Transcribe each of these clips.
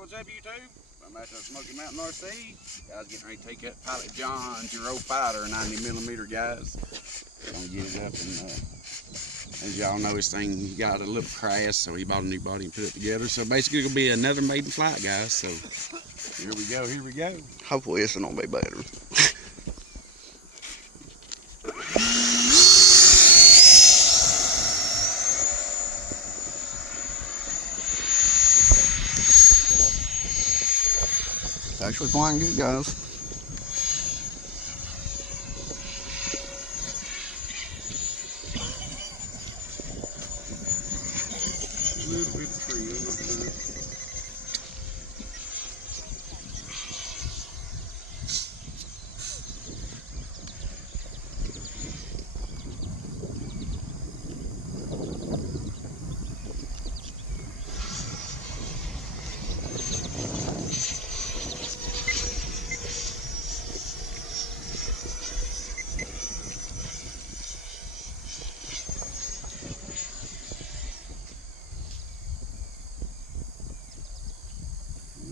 what's up, YouTube? I'm at the Smoky Mountain RC. Guys getting ready to take that Pilot John's Eurofighter 90mm, guys. Gonna get it up, and as y'all know, this thing got a little crash, so he bought a new body and put it together. So basically, it'll be another maiden flight, guys. So here we go, here we go. Hopefully, this one will be better. It's actually flying good, guys. A little bit of tree, a little bit.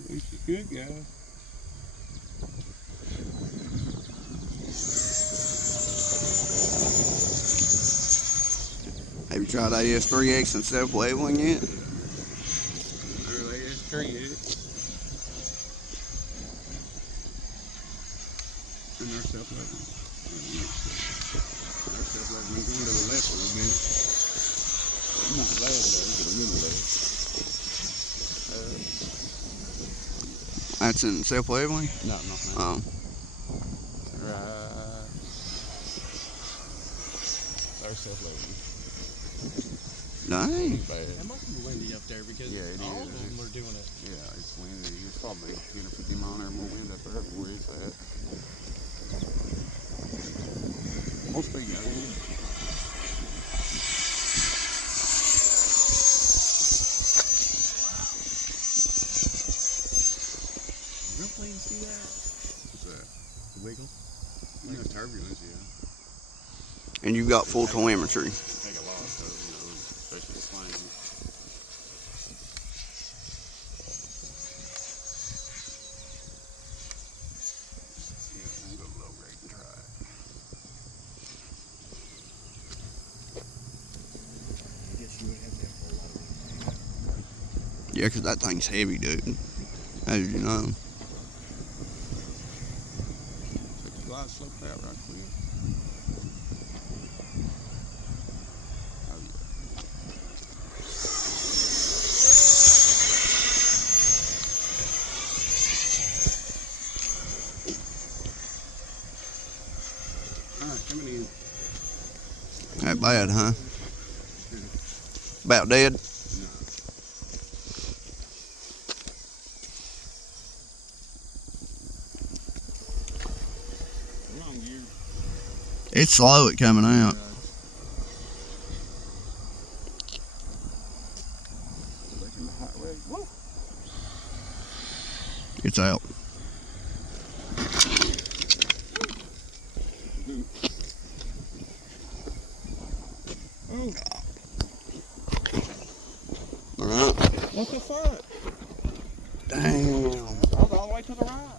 This is good, guys. Have you tried AS3X and self-leveling yet? AS3 yet. And our self-leveling. Our self-leveling going to the left a little bit. Not bad though, but a little left. That's in self-leveling? No. Oh. Right. Our self-leveling. Dang. It must be windy up there because all of them are doing it. Yeah, it's windy. It's probably 10 or 15 mile an hour more wind up there where it's at. More speed, guys. Airplanes do that? What's that? The wiggle? Yeah, turbulence, yeah. And you've got full telemetry. Take a lot, so, especially flying. Yeah, we'll go low rate and try it. I guess you would have that for a lot of Yeah, because that thing's heavy, dude. As you know. Take the glide slope out right quick. Alright, coming in. That bad, huh? About dead? Wrong gear. It's slow at coming out. Taking the hot rate. Whoa! It's out. Oh, Alright. what the fuck? Damn. I was all the way to the right.